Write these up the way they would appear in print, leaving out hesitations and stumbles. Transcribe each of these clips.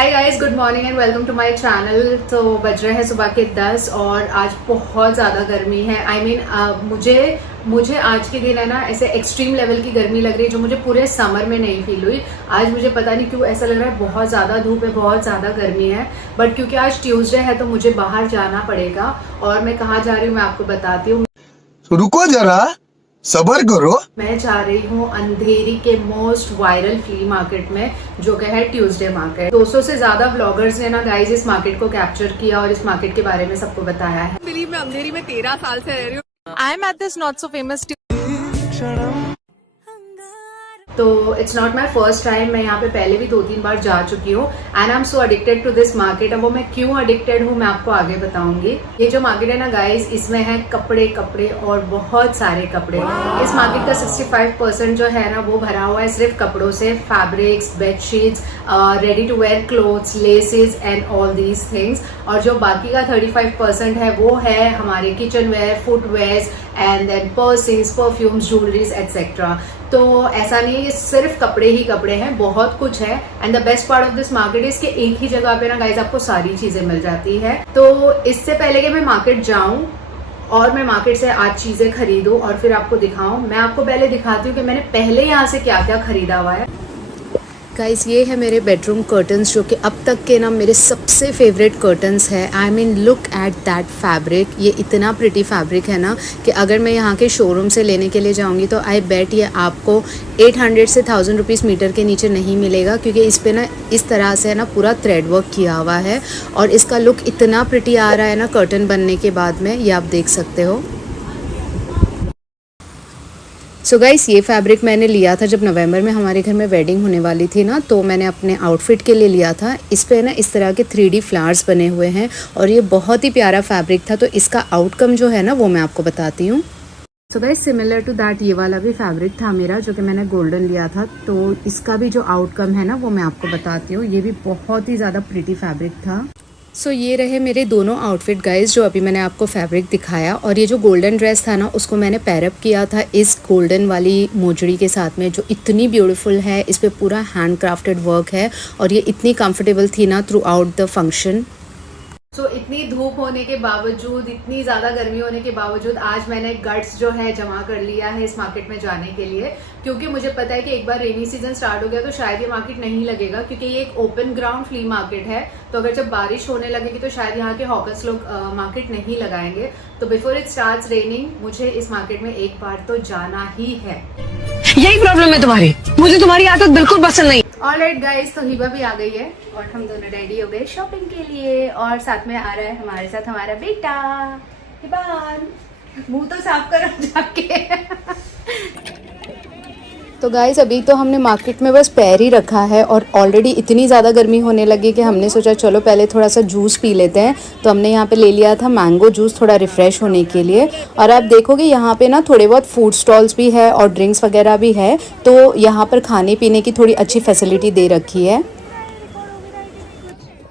Hi guys, good morning and welcome to my channel. तो बज रहे हैं सुबह के 10 और आज बहुत ज़्यादा गर्मी है। मुझे आज के दिन है ना ऐसे एक्सट्रीम लेवल की गर्मी लग रही है जो मुझे पूरे समर में नहीं फील हुई। आज मुझे पता नहीं क्यों ऐसा लग रहा है बहुत ज़्यादा धूप है, बहुत ज़्यादा गर्मी है। बट क्योंकि आज ट्यूसडे है तो मुझे बाहर जाना पड़ेगा और मैं कहाँ जा रही हूँ मैं आपको बताती हूँ। रुको जरा, सबर करो। मैं जा रही हूँ अंधेरी के मोस्ट वायरल फ्ली मार्केट में, जो कि है ट्यूसडे मार्केट। 200 से ज्यादा ब्लॉगर्स ने ना गाइज इस मार्केट को कैप्चर किया और इस मार्केट के बारे में सबको बताया है। मैं अंधेरी में 13 साल से रह रही हूँ। I am at this not so famous. तो it's not my first time, मैं यहाँ पे पहले भी 2-3 बार जा चुकी हूँ and I am so addicted to this market. अब वो मैं क्यों एडिक्टेड हूँ मैं आपको आगे बताऊंगी। ये जो मार्केट है ना गाइस, इसमें है कपड़े और बहुत सारे कपड़े। इस मार्केट का 65% जो है ना वो भरा हुआ है सिर्फ कपड़ों से। Fabrics, bedsheets, ready to wear clothes, laces and all these things. और जो बाकी का 35% है वो है हमारे kitchen ware, footwears and then piercings, perfumes, jewelleries etcetera. तो ऐसा नहीं है ये सिर्फ कपड़े ही कपड़े हैं, बहुत कुछ है। And the best part of this market is कि एक ही जगह पे ना गाइज आपको सारी चीजें मिल जाती है। तो इससे पहले कि मैं मार्केट जाऊं और मैं मार्केट से आज चीजें खरीदूं और फिर आपको दिखाऊं, मैं आपको पहले दिखाती हूँ कि मैंने पहले यहाँ से क्या क्या खरीदा हुआ है। गाइस, ये है मेरे बेडरूम कर्टन्स जो कि अब तक के ना मेरे सबसे फेवरेट कर्टन्स है। I mean look at that fabric. ये इतना प्रिटी फैब्रिक है ना कि अगर मैं यहाँ के शोरूम से लेने के लिए जाऊँगी तो आई बेट ये आपको 800 से 1000 रुपीज़ मीटर के नीचे नहीं मिलेगा, क्योंकि इस पे ना इस तरह से है ना पूरा थ्रेड वर्क किया हुआ है और इसका लुक इतना प्रिटी आ रहा है ना कर्टन बनने के बाद में, ये आप देख सकते हो। सो गाइस, ये फैब्रिक मैंने लिया था जब नवंबर में हमारे घर में वेडिंग होने वाली थी ना, तो मैंने अपने आउटफिट के लिए लिया था। इस पे ना इस तरह के 3D फ्लावर्स बने हुए हैं और ये बहुत ही प्यारा फैब्रिक था। तो इसका आउटकम जो है ना वो मैं आपको बताती हूँ। So guys, similar to that ये वाला भी फैब्रिक था मेरा जो कि मैंने गोल्डन लिया था। तो इसका भी जो आउटकम है ना वो मैं आपको बताती हूँ। ये भी बहुत ही ज़्यादा प्रिटी फैब्रिक था। सो ये रहे मेरे दोनों आउटफिट गाइज जो अभी मैंने आपको फैब्रिक दिखाया। और ये जो गोल्डन ड्रेस था ना उसको मैंने पैरअप किया था इस गोल्डन वाली मोजड़ी के साथ में, जो इतनी ब्यूटीफुल है। इस पे पूरा हैंड क्राफ्टेड वर्क है और ये इतनी कंफर्टेबल थी ना थ्रू आउट द फंक्शन। सो इतनी धूप होने के बावजूद, इतनी ज़्यादा गर्मी होने के बावजूद आज मैंने गट्स जो है जमा कर लिया है इस मार्केट में जाने के लिए, क्योंकि मुझे पता है कि एक बार रेनी सीजन स्टार्ट हो गया तो शायद ये मार्केट नहीं लगेगा, क्योंकि ये एक ओपन ग्राउंड फ्ली मार्केट है। तो अगर जब बारिश होने लगेगी तो शायद यहाँ के हॉकर्स लोग मार्केट नहीं लगाएंगे। तो बिफोर इट स्टार्ट्स रेनिंग मुझे इस मार्केट में एक बार तो जाना ही है। यही प्रॉब्लम है तुम्हारी, मुझे तुम्हारी आदत बिल्कुल पसंद नहीं। ऑलराइट गाइस, तो हिबा भी आ गई है और हम दोनों रेडी हो गए शॉपिंग के लिए। और साथ में आ रहा है हमारे साथ हमारा बेटा हिबान। मुंह तो साफ करो जाके। तो गाइस, अभी तो हमने मार्केट में बस पैर ही रखा है और ऑलरेडी इतनी ज़्यादा गर्मी होने लगी कि हमने सोचा चलो पहले थोड़ा सा जूस पी लेते हैं। तो हमने यहाँ पे ले लिया था मैंगो जूस थोड़ा रिफ़्रेश होने के लिए। और आप देखोगे यहाँ पे ना थोड़े बहुत फूड स्टॉल्स भी है और ड्रिंक्स वगैरह भी है। तो यहाँ पर खाने पीने की थोड़ी अच्छी फैसिलिटी दे रखी है।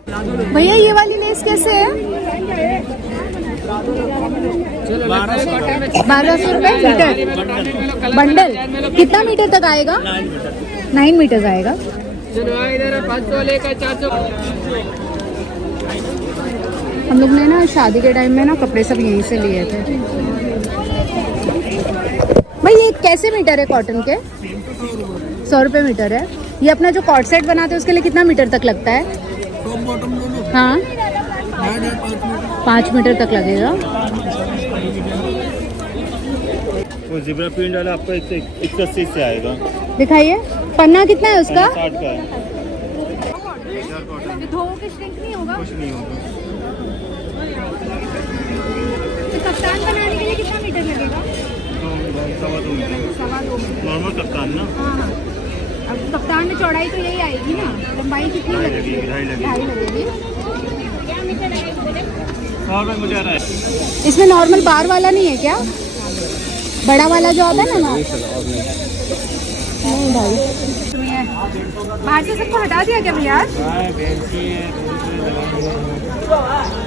भैया ये वाली लेस कैसे है? 1200 रुपए मीटर बंडल। कितना मीटर तक आएगा? 9 मीटर आएगा। हम लोग ने ना शादी के टाइम में ना कपड़े सब यहीं से लिए थे। भाई ये कैसे मीटर है कॉटन के? 100 रुपए मीटर है। ये अपना जो कॉट सेट बनाते हैं उसके लिए कितना मीटर तक लगता है? हाँ, 5 मीटर तक लगेगा। वो ज़ेब्रा प्रिंट वाला आपका 180 से आएगा। दिखाइए पन्ना कितना है उसका? 60 का है। धो के श्रिंक नहीं होगा? कुछ नहीं होगा। तो कप्तान बनाने के लिए कितना मीटर लगेगा? 2.25 मीटर। नॉर्मल कप्तान ना? हाँ, अब कप्तान में चौड़ाई तो यही आएगी ना, लंबाई कितनी लगेगी? 2.5 लगेगी। 100 रुपये मुझे आ रहा है। इसमें नॉर्मल बार वाला नहीं है क्या? बड़ा वाला जो आता है ना? नहीं भाई, बाहर से सबको हटा दिया क्या भैया?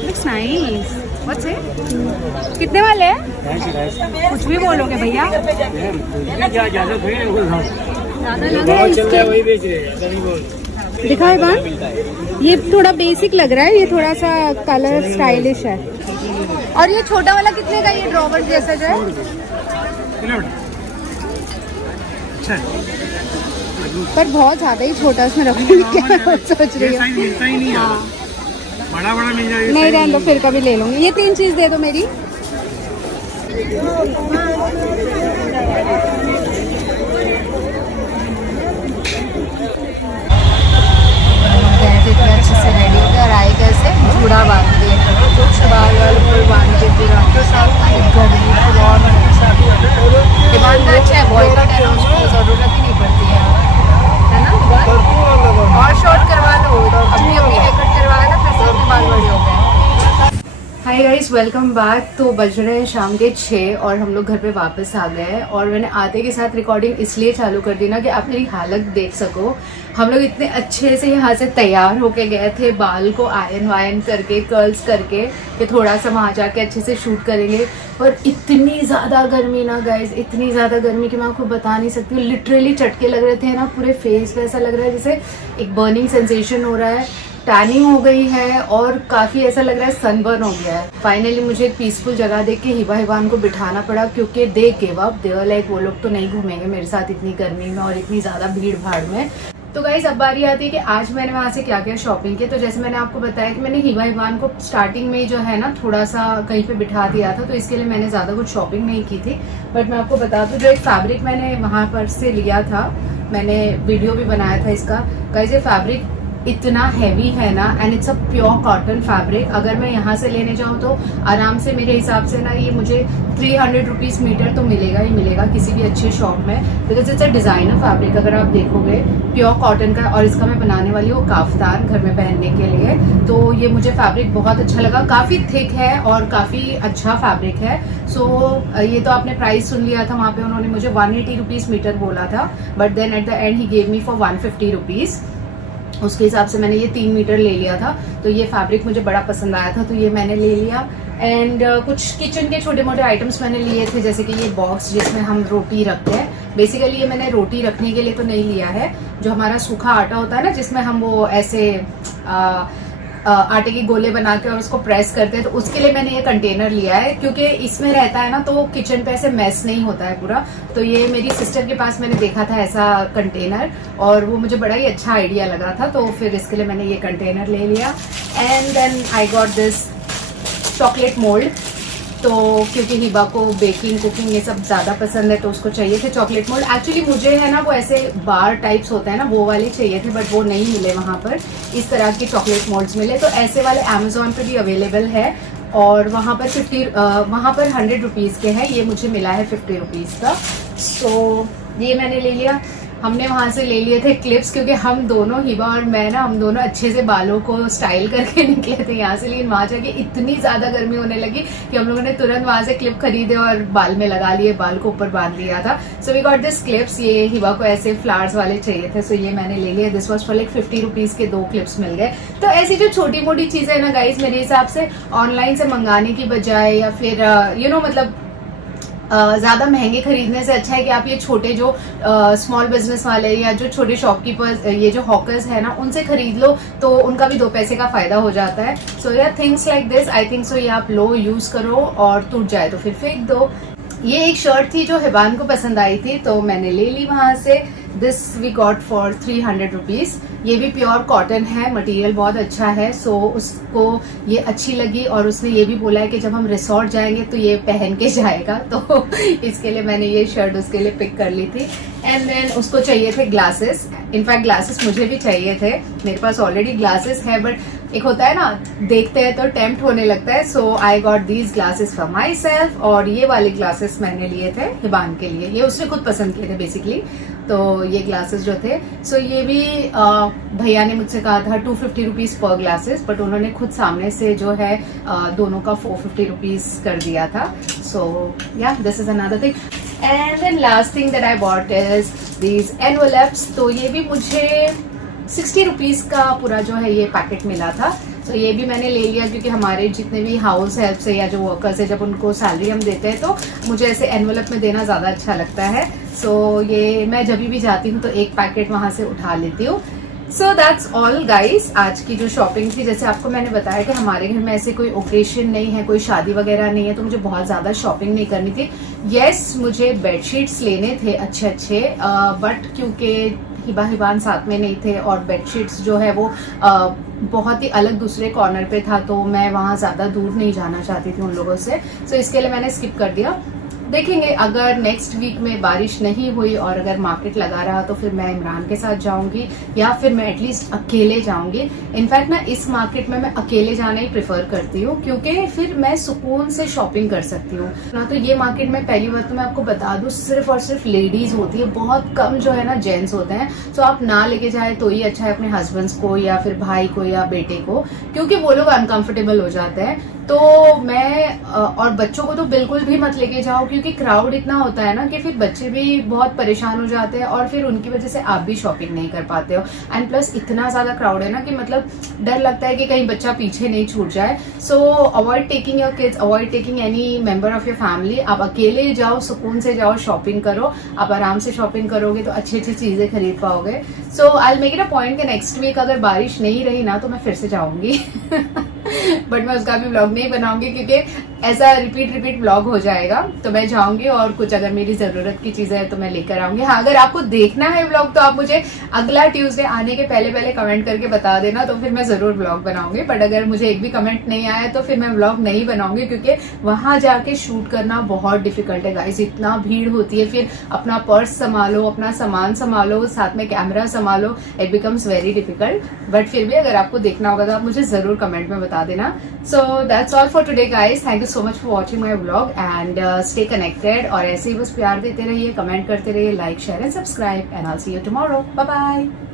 Looks nice. What's it? कितने वाले हैं? कुछ भी बोलोगे भैया। ज़्यादा लग रहा है इसके। वही बेच रहे हैं। दिखाओ इबान, ये थोड़ा बेसिक लग रहा है, ये थोड़ा सा कलर स्टाइलिश है। और ये छोटा वाला कितने का, ये ड्रॉवर जैसा जो है? पर बहुत ज्यादा ही छोटा उसमें रखूंगी क्या सोच रही हूँ। मिलता ही नहीं यार, बड़ा बड़ा मिल जाएगा। नहीं रहने दो, फिर कभी ले लूंगी। ये 3 चीज दे दो मेरी। इतने अच्छे से रेडी हो गया और आए कैसे जूड़ा बांध दिए, बाल वाल ऊपर बांध के पूरा ईमानदार अच्छा है, बॉयकट है ना, उसको जरूरत ही नहीं पड़ती है ना। और शॉर्ट करवा लो, अपनी अपनी हेयर कट करवा लो, फिर से बाल बड़े हो गए। Hi guys, welcome back. तो बज रहे हैं शाम के 6 और हम लोग घर पे वापस आ गए हैं। और मैंने आते के साथ रिकॉर्डिंग इसलिए चालू कर दी ना कि आप मेरी हालत देख सको। हम लोग इतने अच्छे से यहाँ से तैयार होके गए थे, बाल को आयन वायन करके, कर्ल्स करके, कि थोड़ा सा वहाँ जाके अच्छे से शूट करेंगे। और इतनी ज़्यादा गर्मी ना गाइस, इतनी ज़्यादा गर्मी कि मैं आपको बता नहीं सकती हूँ। लिटरली चटके लग रहे थे ना पूरे फेस पे, ऐसा लग रहा है जैसे एक बर्निंग सेंसेशन हो रहा है, टैनिंग हो गई है और काफ़ी ऐसा लग रहा है सनबर्न हो गया है। फाइनली मुझे एक पीसफुल जगह देख के हिबान को बिठाना पड़ा, क्योंकि they give up, they're like वो लोग तो नहीं घूमेंगे मेरे साथ इतनी गर्मी में और इतनी ज़्यादा भीड़ भाड़ में। तो गाइस अब बारी आती है कि आज मैंने वहाँ से क्या क्या शॉपिंग की। तो जैसे मैंने आपको बताया कि मैंने हिबान को स्टार्टिंग में जो है ना थोड़ा सा कहीं पे बिठा दिया था, तो इसके लिए मैंने ज़्यादा कुछ शॉपिंग नहीं की थी। बट मैं आपको बता दूँ, जो एक फैब्रिक मैंने वहाँ पर से लिया था, मैंने वीडियो भी बनाया था इसका। गाइस ये फैब्रिक इतना हैवी है ना, and it's a pure cotton fabric. अगर मैं यहाँ से लेने जाऊँ तो आराम से मेरे हिसाब से ना ये मुझे 300 रुपीज़ मीटर तो मिलेगा ही मिलेगा किसी भी अच्छे शॉप में, because it's a designer fabric अगर आप देखोगे, प्योर कॉटन का। और इसका मैं बनाने वाली हूँ काफ्तान घर में पहनने के लिए। तो ये मुझे फैब्रिक बहुत अच्छा लगा, काफ़ी थिक है और काफ़ी अच्छा फैब्रिक है। सो ये तो आपने प्राइस सुन लिया था, वहाँ पे उन्होंने मुझे 180 रुपीज़ मीटर बोला था, but then at the end he gave me for 150 rupees. उसके हिसाब से मैंने ये 3 मीटर ले लिया था। तो ये फैब्रिक मुझे बड़ा पसंद आया था, तो ये मैंने ले लिया। एंड कुछ किचन के छोटे मोटे आइटम्स मैंने लिए थे, जैसे कि ये बॉक्स जिसमें हम रोटी रखते हैं। बेसिकली ये मैंने रोटी रखने के लिए तो नहीं लिया है, जो हमारा सूखा आटा होता है ना, जिसमें हम वो ऐसे आटे के गोले बना के और उसको प्रेस करते हैं, तो उसके लिए मैंने ये कंटेनर लिया है, क्योंकि इसमें रहता है ना तो किचन पे ऐसे मैस नहीं होता है पूरा। तो ये मेरी सिस्टर के पास मैंने देखा था ऐसा कंटेनर, और वो मुझे बड़ा ही अच्छा आइडिया लगा था, तो फिर इसके लिए मैंने ये कंटेनर ले लिया। And then I got this chocolate mould. तो क्योंकि हिबा को बेकिंग कुकिंग ये सब ज़्यादा पसंद है, तो उसको चाहिए थे चॉकलेट मोल्ड। एक्चुअली मुझे है ना वो ऐसे बार टाइप्स होते हैं ना, वो वाले चाहिए थे, बट वो नहीं मिले वहाँ पर, इस तरह के चॉकलेट मोल्ड्स मिले। तो ऐसे वाले अमेजोन पे भी अवेलेबल है, और वहाँ पर 100 रुपीज़ के हैं, ये मुझे मिला है 50 रुपीज़ का। सो ये मैंने ले लिया। हमने वहाँ से ले लिए थे क्लिप्स, क्योंकि हम दोनों, हिबा और मैं ना, हम दोनों अच्छे से बालों को स्टाइल करके निकले थे यहाँ से। लेकिन वहाँ जाके इतनी ज़्यादा गर्मी होने लगी कि हम लोगों ने तुरंत वहाँ से क्लिप खरीदे और बाल में लगा लिए, बाल को ऊपर बांध लिया था। So we got this clips. ये हिबा को ऐसे फ्लावर्स वाले चाहिए थे, सो ये मैंने ले लिए। This was for like 50 rupees के 2 क्लिप्स मिल गए। तो ऐसी जो छोटी मोटी चीज़ें ना गाइज, मेरे हिसाब से ऑनलाइन से मंगाने की बजाय, या फिर मतलब ज़्यादा महंगे खरीदने से अच्छा है कि आप ये छोटे जो स्मॉल बिजनेस वाले या जो छोटे शॉपकीपर्स, ये जो हॉकर्स है ना, उनसे खरीद लो, तो उनका भी 2 पैसे का फायदा हो जाता है। सो या things like this, I think so ये आप लो, यूज़ करो, और टूट जाए तो फिर फेंक दो। ये एक शर्ट थी जो हिबान को पसंद आई थी, तो मैंने ले ली वहाँ से। This we got for 300 rupees. ये भी प्योर कॉटन है, मटेरियल बहुत अच्छा है। सो उसको ये अच्छी लगी, और उसने ये भी बोला है कि जब हम रिसोर्ट जाएंगे तो ये पहन के जाएगा, तो इसके लिए मैंने ये शर्ट उसके लिए पिक कर ली थी। एंड देन उसको चाहिए थे ग्लासेस। इनफैक्ट ग्लासेस मुझे भी चाहिए थे, मेरे पास ऑलरेडी ग्लासेस है, बट एक होता है ना, देखते हैं तो टेम्प्ट होने लगता है। So I got these glasses for myself, और ये वाले ग्लासेस मैंने लिए थे हिबान के लिए। ये उसने खुद पसंद किए थे बेसिकली, तो ये ग्लासेस जो थे। सो ये भी भैया ने मुझसे कहा था 250 रुपीज़ पर ग्लासेस, बट उन्होंने खुद सामने से जो है दोनों का 450 रुपीज़ कर दिया था। So yeah this is another thing. And then last thing that I bought is these envelopes. तो ये भी मुझे 60 रुपीज़ का पूरा जो है ये पैकेट मिला था। तो ये भी मैंने ले लिया, क्योंकि हमारे जितने भी हाउस हेल्प से या जो वर्कर्स है, जब उनको सैलरी हम देते हैं तो मुझे ऐसे एनवेलप में देना ज़्यादा अच्छा लगता है। सो ये मैं जब भी जाती हूँ तो एक पैकेट वहाँ से उठा लेती हूँ। So that's all guys. आज की जो शॉपिंग थी, जैसे आपको मैंने बताया कि हमारे घर में ऐसे कोई ओकेशन नहीं है, कोई शादी वगैरह नहीं है, तो मुझे बहुत ज्यादा शॉपिंग नहीं करनी थी। यस, मुझे बेडशीट्स लेने थे अच्छे अच्छे, बट क्योंकि हिबान साथ में नहीं थे और बेडशीट्स जो है वो बहुत ही अलग दूसरे कॉर्नर पे था, तो मैं वहां ज्यादा दूर नहीं जाना चाहती थी उन लोगों से, सो इसके लिए मैंने स्किप कर दिया। देखेंगे अगर नेक्स्ट वीक में बारिश नहीं हुई और अगर मार्केट लगा रहा तो फिर मैं इमरान के साथ जाऊंगी या फिर मैं एटलीस्ट अकेले जाऊंगी। इनफैक्ट मैं इस मार्केट में मैं अकेले जाना ही प्रेफर करती हूँ, क्योंकि फिर मैं सुकून से शॉपिंग कर सकती हूँ ना। तो ये मार्केट में पहली बात तो मैं आपको बता दूं, सिर्फ और सिर्फ लेडीज होती है, बहुत कम जो है ना जेंट्स होते हैं। तो आप ना लेके जाए तो ही अच्छा है अपने हस्बैंड्स को या फिर भाई को या बेटे को, क्योंकि वो लोग अनकंफर्टेबल हो जाते हैं। तो मैं और बच्चों को तो बिल्कुल भी मत लेके जाओ, क्योंकि क्राउड इतना होता है ना कि फिर बच्चे भी बहुत परेशान हो जाते हैं और फिर उनकी वजह से आप भी शॉपिंग नहीं कर पाते हो। एंड प्लस इतना ज्यादा क्राउड है ना कि मतलब डर लगता है कि कहीं बच्चा पीछे नहीं छूट जाए। सो avoid taking your kids, avoid taking any member of your family. आप अकेले जाओ, सुकून से जाओ, शॉपिंग करो। आप आराम से शॉपिंग करोगे तो अच्छी अच्छी चीजें खरीद पाओगे। So I make it a point कि नेक्स्ट वीक अगर बारिश नहीं रही ना तो मैं फिर से जाऊंगी बट मैं उसका भी व्लॉग नहीं बनाऊंगी, क्योंकि ऐसा रिपीट व्लॉग हो जाएगा। तो मैं जाऊंगी और कुछ अगर मेरी जरूरत की चीजें है तो मैं लेकर आऊंगी। हाँ, अगर आपको देखना है व्लॉग तो आप मुझे अगला ट्यूसडे आने के पहले कमेंट करके बता देना, तो फिर मैं जरूर व्लॉग बनाऊंगी। बट अगर मुझे एक भी कमेंट नहीं आया तो फिर मैं व्लॉग नहीं बनाऊंगी, क्योंकि वहां जाके शूट करना बहुत डिफिकल्ट है गाइस। इतना भीड़ होती है, फिर अपना पर्स संभालो, अपना सामान संभालो, साथ में कैमरा संभालो, it becomes very difficult. But फिर भी अगर आपको देखना होगा तो आप मुझे जरूर कमेंट में बता देना। So that's all for today guys. Thank you so much for watching my vlog and stay connected। और ऐसे ही बस प्यार देते रहिए, कमेंट करते रहिए, like share and subscribe, and I'll see you tomorrow। Bye bye।